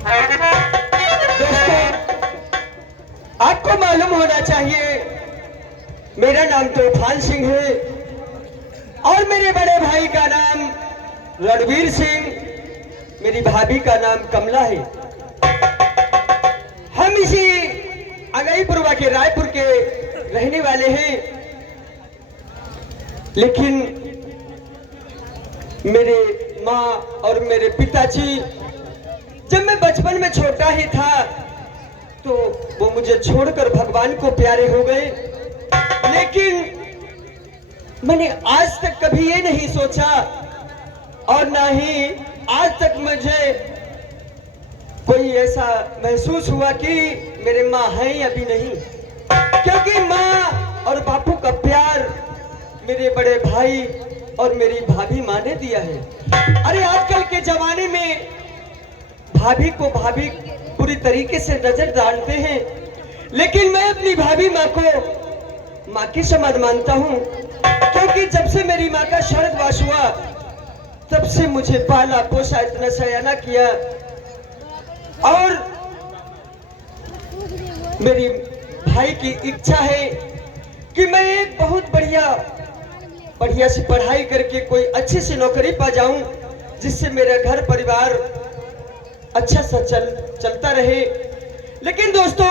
दोस्तों, आपको मालूम होना चाहिए मेरा नाम तूफान सिंह है और मेरे बड़े भाई का नाम रणवीर सिंह, मेरी भाभी का नाम कमला है। हम इसी अगईपुरवा के रायपुर के रहने वाले हैं, लेकिन मेरे माँ और मेरे पिताजी जब मैं बचपन में छोटा ही था तो वो मुझे छोड़कर भगवान को प्यारे हो गए। लेकिन मैंने आज तक कभी ये नहीं सोचा और ना ही आज तक मुझे कोई ऐसा महसूस हुआ कि मेरे माँ हैं अभी नहीं, क्योंकि माँ और बापू का प्यार मेरे बड़े भाई और मेरी भाभी माँ ने दिया है। अरे आजकल के जमाने में भाभी को भाभी पूरी तरीके से नजर डालते हैं, लेकिन मैं अपनी भाभी माँ को माँ की समान मानता हूँ, क्योंकि जब से मेरी माँ का स्वर्गवास हुआ तब से मुझे पाला पोसा, इतना सयाना किया। और मेरी भाई की इच्छा है कि मैं एक बहुत बढ़िया सी पढ़ाई करके कोई अच्छी सी नौकरी पा जाऊं, जिससे मेरा घर परिवार अच्छा सा चलता रहे। लेकिन दोस्तों,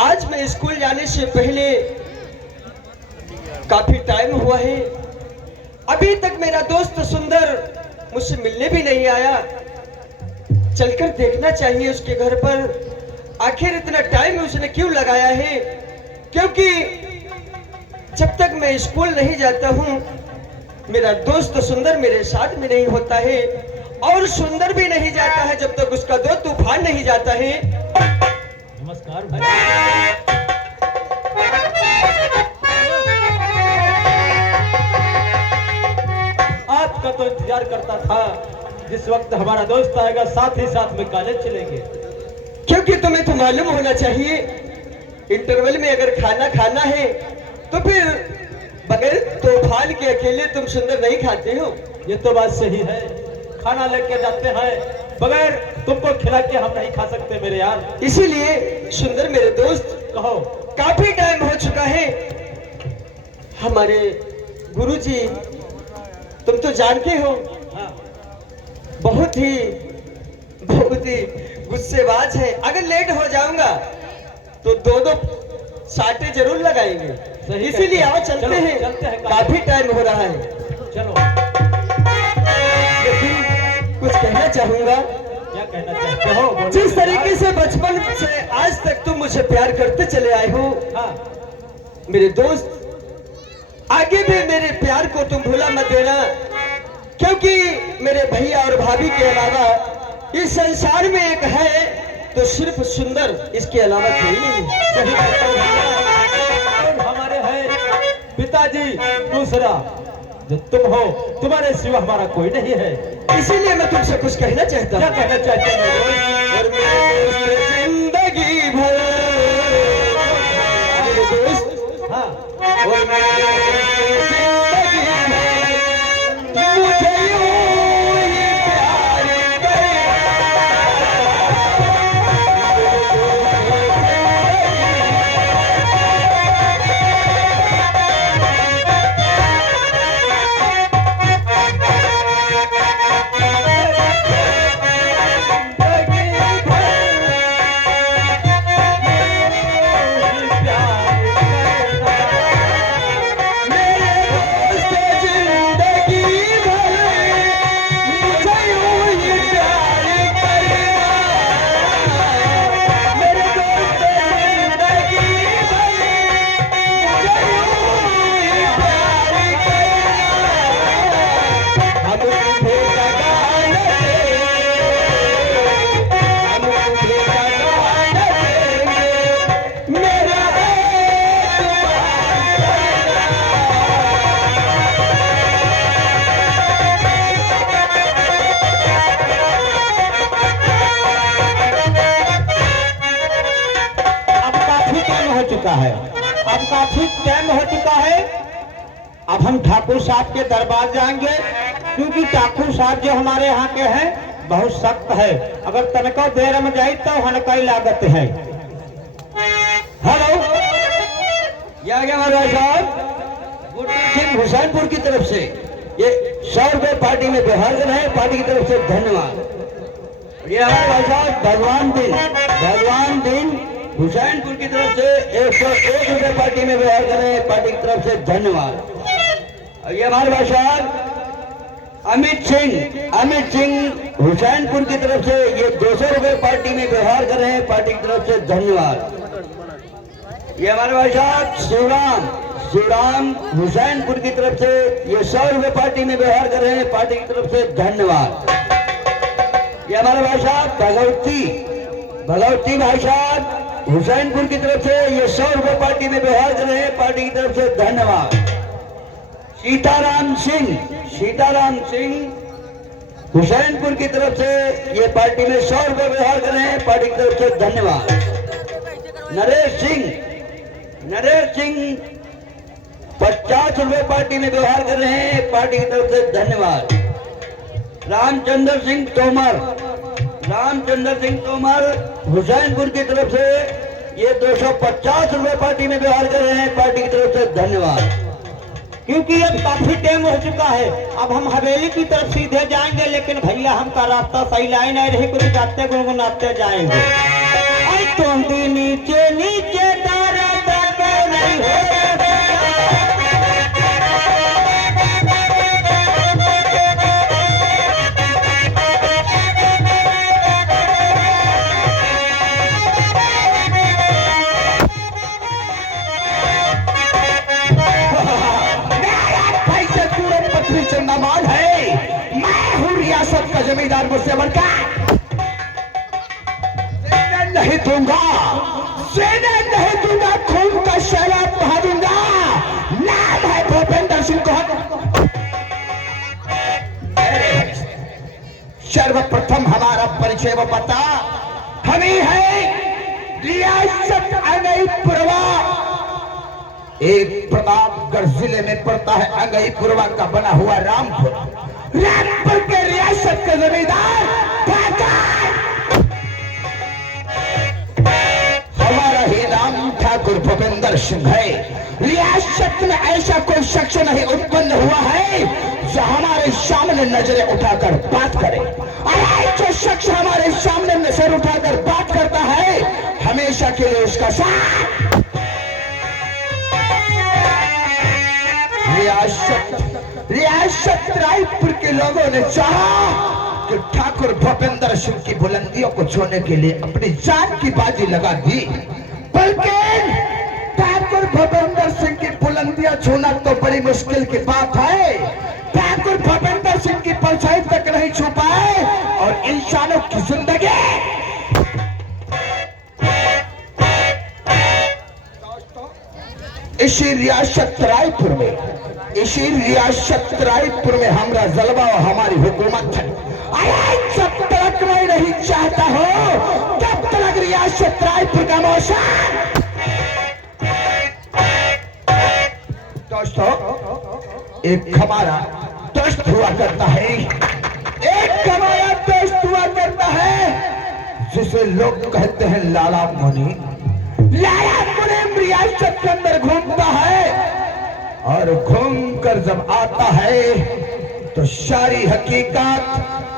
आज मैं स्कूल जाने से पहले काफी टाइम हुआ है, अभी तक मेरा दोस्त सुंदर मुझसे मिलने भी नहीं आया। चलकर देखना चाहिए उसके घर पर, आखिर इतना टाइम उसने क्यों लगाया है, क्योंकि जब तक मैं स्कूल नहीं जाता हूं मेरा दोस्त सुंदर मेरे साथ में नहीं होता है, और सुंदर भी नहीं जाता है जब तक उसका दोस्त तूफान नहीं जाता है। नमस्कार भाई। आपका तो इंतजार करता था, जिस वक्त हमारा दोस्त आएगा साथ ही साथ में कॉलेज चलेंगे। क्योंकि तुम्हें तो मालूम होना चाहिए इंटरवल में अगर खाना है तो फिर बगैर तूफान के अकेले तुम सुंदर नहीं खाते हो। ये तो बात सही है, खाना लेके जाते हैं, बगैर तुमको खिला के हम नहीं खा सकते मेरे यार। इसीलिए सुंदर मेरे दोस्त, कहो। काफी टाइम हो चुका है। हमारे गुरुजी तुम तो जानते हो, हाँ। बहुत ही गुस्सेबाज है। अगर लेट हो जाऊंगा तो दो साटे जरूर लगाएंगे। इसीलिए आओ चलते हैं, काफी टाइम हो रहा है। चलो। लेकिन कुछ कहना चाहूंगा। क्या कहना चाहते हो? बोलो। जिस तरीके से बचपन से आज तक तुम मुझे प्यार करते चले आए हो, हाँ। मेरे दोस्त, आगे भी मेरे प्यार को तुम भूला मत देना, क्योंकि मेरे भैया और भाभी के अलावा इस संसार में एक है तो सिर्फ सुंदर, इसके अलावा कोई नहीं है। सही कहते हो भैया। और हमारे हैं पिताजी दूसरा, जो तुम हो, तुम्हारे सिवा हमारा कोई नहीं है। इसीलिए मैं तुमसे कुछ कहना चाहता हूँ। क्या कहना चाहते हो मेरे दोस्त? और मेरे दोस्त जिंदगी भर, मेरे दोस्त, हाँ। और मेरे दोस्त जिंदगी भर मुझे यूं ही प्यार करे। चुका है, अब काफी टाइम हो चुका है। अब हम ठाकुर साहब के दरबार जाएंगे, क्योंकि ठाकुर साहब जो हमारे यहाँ के हैं बहुत सख्त है, अगर तनको देर में जाए तो हनकई लागत है। हेलो, ये आ गया हमारे भाई साहब गुड्डू सिंह हुसैनपुर की तरफ से ये 100 रुपए पार्टी में व्यवहार कर रहे हैं, पार्टी की तरफ से धन्यवाद। ये हमारे भाई साहब भगवान दिन हुसैनपुर की तरफ से 101 रुपए पार्टी में व्यवहार कर रहे हैं, पार्टी की तरफ से धन्यवाद। और ये हमारे भाई साहब अमित सिंह हुसैनपुर की तरफ से ये 200 रुपए पार्टी में व्यवहार कर रहे हैं, पार्टी की तरफ से धन्यवाद। ये हमारे भाई साहब शिवराम हुसैनपुर की तरफ से ये 100 रुपए पार्टी में व्यवहार कर रहे हैं, पार्टी की तरफ से धन्यवाद। ये हमारे भाई साहब भगवती भाई साहब हुसैनपुर की तरफ से ये 100 रुपए पार्टी में व्यवहार कर रहे हैं, पार्टी की तरफ से धन्यवाद। सीताराम सिंह हुसैनपुर की तरफ से ये पार्टी में 100 रुपए व्यवहार कर रहे हैं, पार्टी की तरफ से धन्यवाद। नरेश सिंह 50 रुपए पार्टी में व्यवहार कर रहे हैं, पार्टी की तरफ से धन्यवाद। रामचंद्र सिंह तोमर हुसैनपुर की तरफ से ये 250 रुपए पार्टी में व्यवहार कर रहे हैं, पार्टी की तरफ से धन्यवाद। क्योंकि अब काफी टाइम हो चुका है, अब हम हवेली की तरफ सीधे जाएंगे, लेकिन भैया हमका रास्ता सही लाइन नहीं रही, कुछ गाते गुनगुनाते जाएंगे। तुम नीचे तारा नहीं हो नमान है, मैं हूँ रियासत का जमींदार, मुझसे बढ़कर नहीं दूंगा, खून का शराब बहा दूंगा। नाम है भूपेंद्र सिंह को। सर्वप्रथम हमारा परिचय वो पता, हम ही है रियासत अंगईपुरवा। एक प्रतापगढ़ जिले में पड़ता है अंगईपुरवा का बना हुआ रामपुर के रियासत के जमींदार हमारा ही नाम ठाकुर भूपेंद्र सिंह है। रियासत में ऐसा कोई शख्स नहीं उत्पन्न हुआ है जो हमारे सामने नजरें उठाकर बात करे। और जो शख्स हमारे सामने नजर उठाकर बात करता है, हमेशा के लिए उसका साथ। रियासत रायपुर के लोगों ने चाहा कि ठाकुर भूपेंद्र सिंह की बुलंदियों को छूने के लिए अपनी जान की बाजी लगा दी, बल्कि ठाकुर भूपेंद्र सिंह की बुलंदियां छूना तो बड़ी मुश्किल की बात है। ठाकुर भूपेंद्र सिंह की परछाई तक नहीं छू पाए और इंसानों की जिंदगी इसी रियासत रायपुर में हमारा जलवा और हमारी हुकूमत है। जब तक मैं नहीं चाहता हो तब तक रियासत रायपुर का मौसम। दोस्तों, एक हमारा दोस्त हुआ करता है जिसे लोग कहते हैं लाला मुनि। रियासत के अंदर घूमता है और घूमकर जब आता है तो सारी हकीकत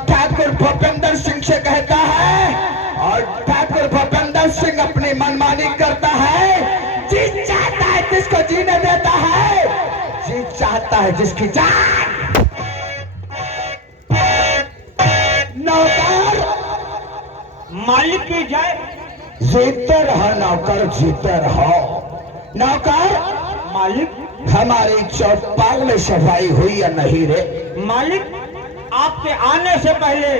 ठाकुर भूपेंद्र सिंह से कहता है और ठाकुर भूपेंद्र सिंह अपनी मनमानी करता है। जी चाहता है जिसको जीने देता है, जी चाहता है जिसकी जान। नौकर मालिक की जय। जीते रहो नौकर, जीते रहो नौकर। मालिक, हमारी चौपाल में सफाई हुई या नहीं रे? मालिक, आपके आने से पहले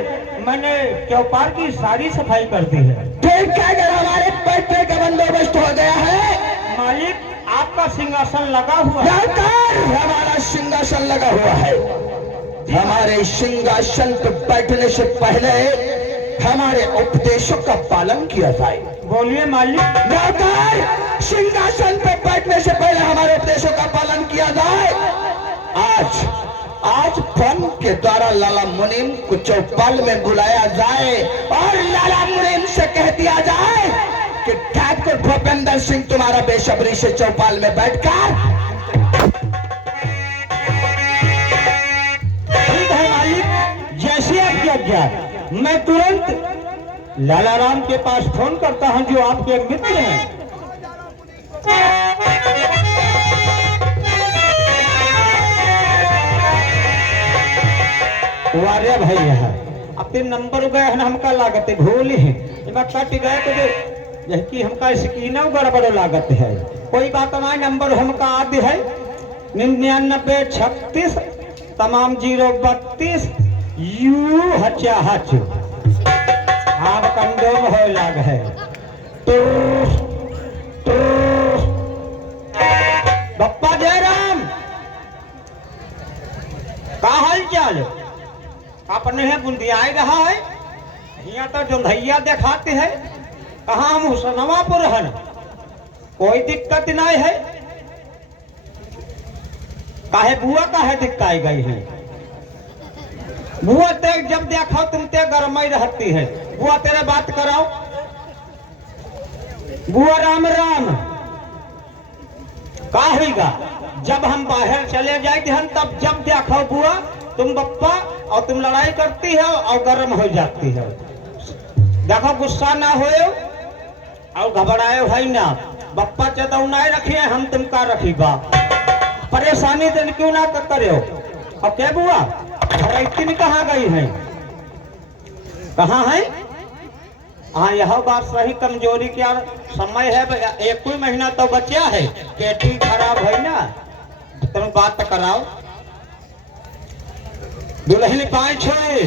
मैंने चौपाल की सारी सफाई कर दी है। ठीक है, अगर हमारे बैठने का बंदोबस्त हो गया है। मालिक, आपका सिंहासन लगा हुआ है। हमारा सिंहासन लगा हुआ है। हमारे सिंहासन पर बैठने से पहले हमारे उपदेशों का पालन किया जाए। बोलिए मालिक। सिंहासन पर बैठने से पहले हमारे उपदेशों का पालन किया जाए। आज आज फन के द्वारा लाला मुनीम को चौपाल में बुलाया जाए और लाला मुनीम से कह दिया जाए कि ठाकुर भूपेंद्र सिंह तुम्हारा बेसब्री से चौपाल में बैठकर ठीक है मालिक, जैसे आपकी आज्ञा। मैं तुरंत लाला राम के पास फोन करता हूं जो आपके एक मित्र हैं। वारे भैया अपने नंबर गए हैं, हमका लागत है भूल ही कट गए तो कि हमका स्कीना गड़बड़ लागत है। कोई बात हमारे नंबर हमका आदि है 9936 तमाम 032 यू हचा हच आप कंडोम हो लाग है। बप्पा जयराम का हाल चाल अपने है बुंदियाई रहा है यहाँ तो जोधैया दिखाते हैं। कहा हम हुसनवापुर है, कोई दिक्कत नहीं है। काहे बुआ काहे दिक्कत गई है? बुआ ते जब देखो तुम ते गरमाई रहती है। बुआ तेरे बात कराओ। बुआ राम राम का होगा? जब हम बाहर चले जाते हैं तब जब देखो बुआ तुम बप्पा और तुम लड़ाई करती हो और गर्म हो जाती है। देखो गुस्सा ना हो और घबराए भाई ना। बप्पा चेतावनी रखिए, हम तुमका रखीबा। परेशानी दिन क्यों ना करे हो? और क्या बुआ खरैतिन कहाँ गई है? कहाँ है? हाँ यह बात सही, कमजोरी क्या समय है। एक ही महीना तो बचा है, पेटी खराब है ना। तुम बात कराओ। दुल्हन पाँच है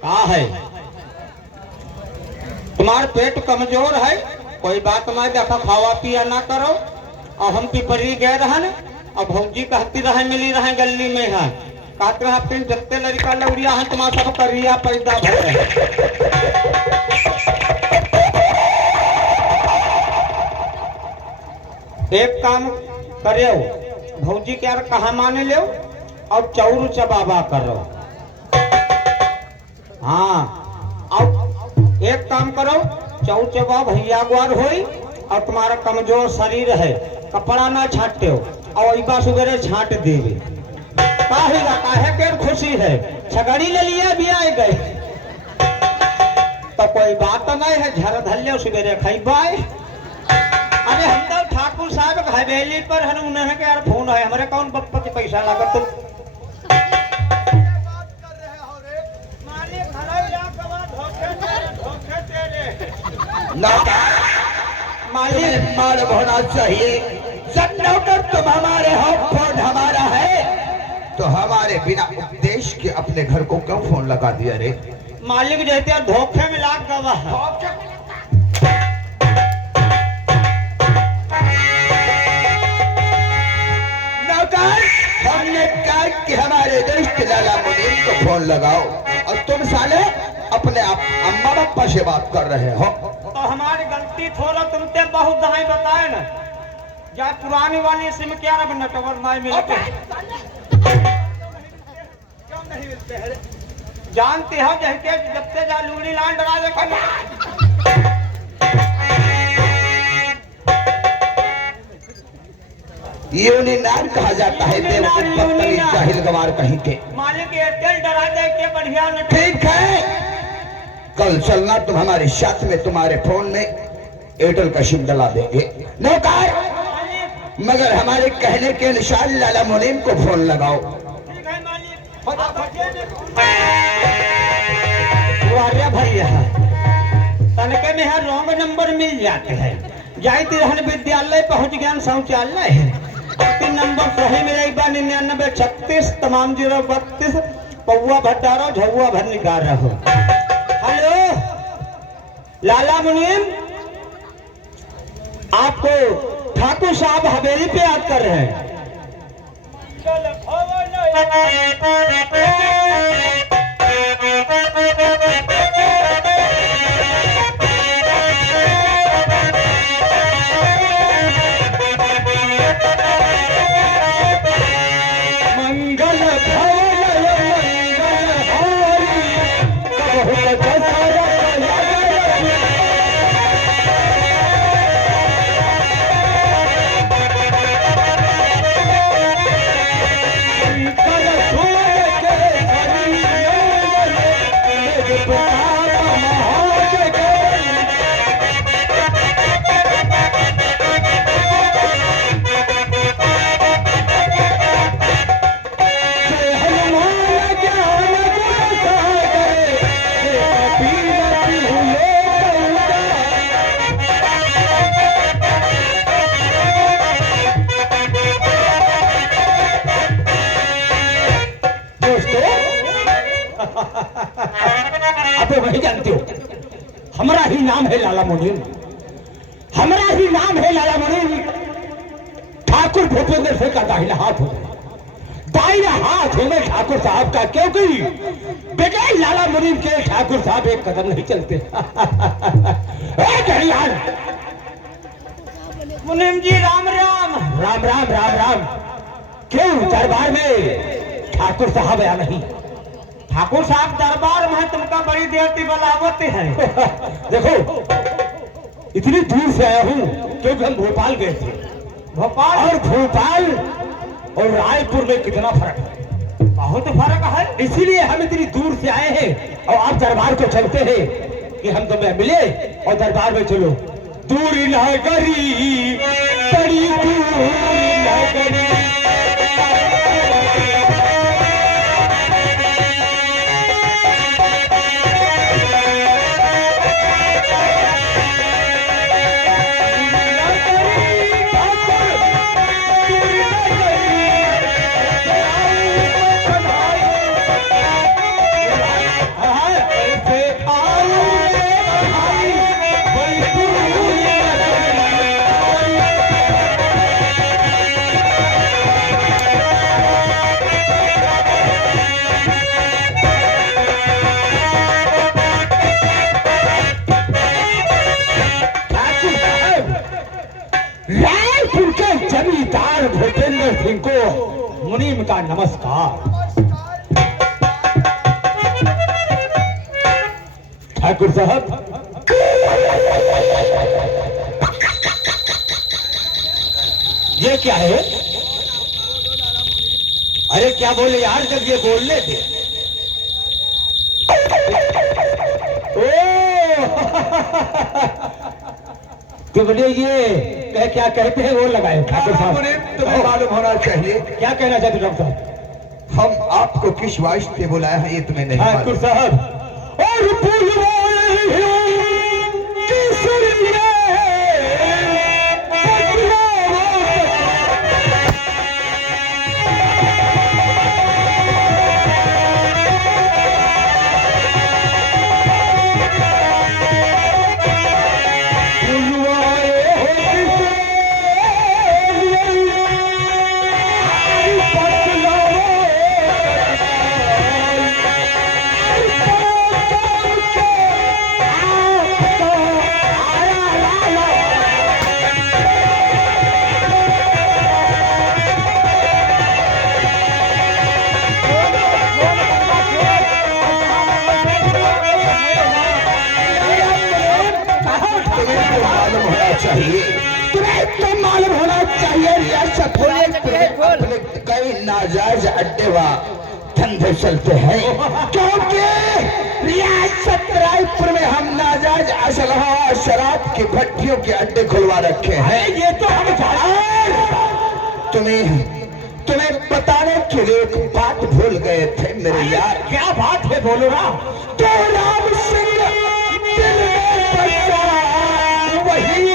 कहा है? तुम्हारा पेट कमजोर है, कोई बात नहीं। देखा खावा पिया ना करो। और हम पिपरी गए रहन और भौजी कहती रहे मिली रहे गली में है, कहते रहे फिर जत्ते लड़का लौड़िया है तुम्हारा सब करिया पैदा भरे। एक काम करे भौजी क्या कहा माने लो और चौरू चबाबा करो। हाँ और एक काम करो, चौर चबा भैया ग्वार होई और तुम्हारा कमजोर शरीर है, कपड़ा ना छाटे हो और इबा सुबेरे छाट देवे। काहे के खुशी है, छगड़ी ले लिया भी आए गए तो कोई बात नहीं है। झर धल्ले सुबेरे खैबाए। अरे हम तो ठाकुर साहब हवेली पर है, उन्हें के यार फोन है हमारे कौन बप्पा के पैसा लागत तुम मालिक मालूम होना चाहिए। जब नौकर तुम हमारे हो, फोन हमारा है, तो हमारे बिना उपदेश के अपने घर को क्यों फोन लगा दिया रे? मालिक जैसे धोखे में लाग गवा है। नौकर हमने कहा कि हमारे दोस्त लाला मुनीम को फोन लगाओ और तुम साले अपने अम्मा बापा से बात कर रहे हो। तो हमारी गलती थोड़ा तुमसे बहुत दहाई बताए ना। या पुरानी वाली सिम क्या रब नटवर माई मिलते क्यों नहीं मिलते हैं? जानते हो जैसे जब से जा लूड़ी लान डरा दे यूनिनार कहा जाता है बेवकूफ बदतमीज जाहिल गवार कहीं के। मालिक एयरटेल डरा दे के बढ़िया न। ठीक है, कल चलना तुम हमारे साथ में, तुम्हारे फोन में एयरटेल का सिम डला देंगे। नौकर मगर हमारे कहने के अनुसार लाला मुनीम को फोन लगाओ। ठीक है मालिक। भैया तनके में हर रॉन्ग नंबर मिल जाते हैं। जाती रहन विद्यालय पहुंच गया शौचालय है। नंबर सही मिले 9936 तमाम 032 पौआ भट्टारो झुआ भर निकाल रहो। हेलो लाला मुनीम, आपको ठाकुर साहब हवेली पे याद कर रहे हैं। आप वही जानते हो, हमारा ही नाम है लाला मुनीम, हमारा ही नाम है लाला मुनीम। ठाकुर भूपेंद्र सिंह का दाहिना हाथ हो, दाहिना हाथ है मैं ठाकुर साहब का, क्योंकि बगैर लाला मुनीम के ठाकुर साहब एक कदम नहीं चलते। मुनीम जी राम राम। राम राम राम राम। क्यों दरबार में ठाकुर साहब या नहीं? ठाकुर साहब दरबार में तुमका बड़ी देर की बलावत है। देखो इतनी दूर से आया हूँ क्योंकि हम भोपाल गए थे। भोपाल और भोपाल और रायपुर में कितना फर्क है? बहुत फर्क है, इसीलिए हम इतनी दूर से आए हैं। और आप दरबार को चलते हैं कि हम तुम्हें मिले और दरबार में चलो। दूरी नगरी बड़ी दूरी नगरी, रायपुर के जमींदार भूपेंद्र सिंह को मुनीम का नमस्कार। ठाकुर साहब ये क्या है? अरे क्या बोले यार, जब ये बोलने थे। तो बोले ये क्या कहते हैं वो लगाए ठाकुर साहब। तुम्हें मालूम होना चाहिए। क्या कहना चाहते डॉक्टर साहब? हम आपको किस वास्ते बुलाया है ये तुम्हें नहीं ठाकुर मालूम। साहब और चाहिए, तुम्हें तो मालूम होना चाहिए रियासत अपने कई नाजायज अड्डे व धंधे चलते हैं, क्योंकि रियासत रायपुर में हम नाजायज असलहा और शराब की भट्टियों के अड्डे खुलवा रखे हैं। ये तो हम तुम्हें बताने के लिए एक बात भूल गए थे मेरे यार। क्या बात है, बोलो ना। तो राम सिंह दिल में बसा वही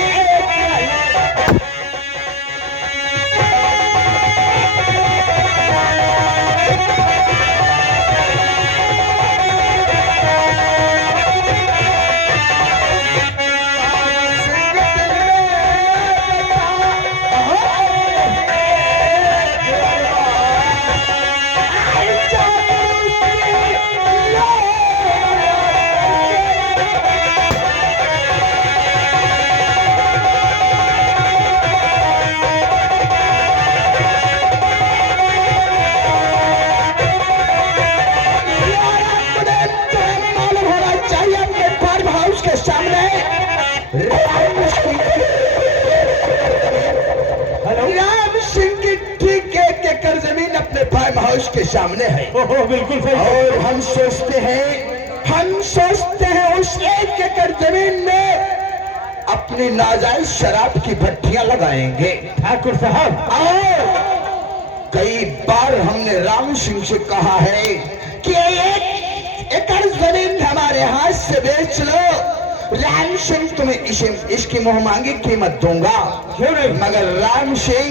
हाउस के सामने है। बिल्कुल सही। और हम सोचते हैं उस 1 एकड़ जमीन में अपनी नाजायज शराब की भट्टियां लगाएंगे। ठाकुर साहब और कई बार हमने राम सिंह से कहा है कि 1 एकड़ जमीन हमारे हाथ से बेच लो, राम सिंह तुम्हें इसकी मुंहमांगी कीमत दूंगा। क्यों नहीं? मगर राम सिंह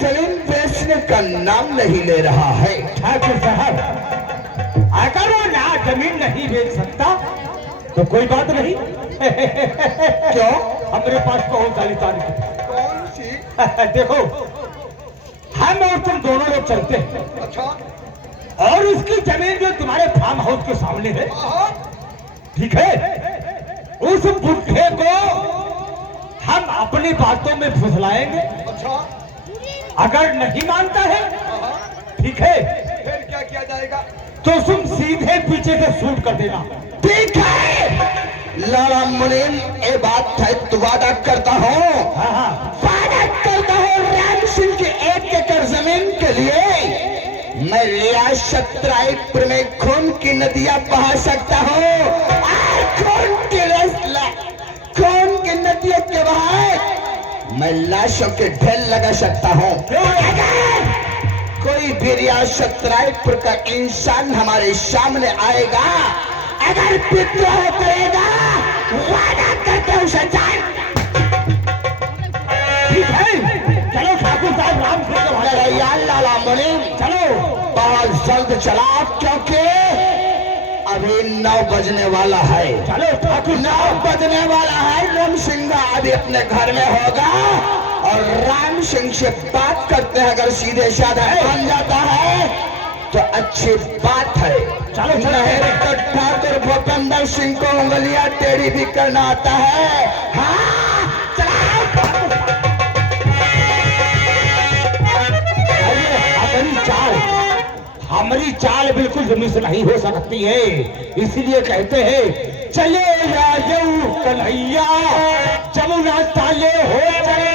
जमीन बेचने का नाम नहीं ले रहा है। ठाकुर साहब करो ना, जमीन बेच सकता तो कोई बात नहीं। क्यों? हमारे पास बहुत सारी तारीख। कौन सी? देखो, हम और तुम दोनों लोग चलते हैं अच्छा। और उसकी जमीन जो तुम्हारे फार्म हाउस के सामने है, ठीक है, उस बुढ़े को हम अपनी बातों में फुसलाएंगे। अच्छा। अगर नहीं मानता है, ठीक है, फिर क्या किया जाएगा? तो तुम सीधे पीछे से शूट कर देना। ठीक है लाला मुनीम, ये बात है तो वादा करता हूँ, हाँ हाँ, वादा करता हूँ राम सिंह की 1 एकड़ जमीन के लिए मैं रियासत रायपुर में खून की नदियां बहा सकता हूँ और खून की नदियों के बहाव मैं लाशों के ढेर लगा सकता हूँ। अगर कोई भी रियासत रायपुर का इंसान हमारे सामने आएगा, अगर विद्रोह करेगा, वादा करते हैं उसे जान। ठीक है, चलो ठाकुर साहब, राम सिंह के भाई, लाला मुनीम, चलो। बहुत जल्द चला, क्योंकि अभी 9 बजने वाला है। चलो ठाकुर 9 बजने वाला है। राम सिंह अभी अपने घर में होगा और राम सिंह से बात करते हैं। अगर सीधे साधा मान जाता है तो अच्छी बात है। चलो, चलो। नहीं तो ठाकुर भूपेंद्र सिंह को उंगलियां टेढ़ी भी करना आता है। हाँ, चलाओ। हमारी चाल बिल्कुल जमीन से नहीं हो सकती है, इसलिए कहते हैं चले राजू कन्हैया, जमुना ताले हो चले।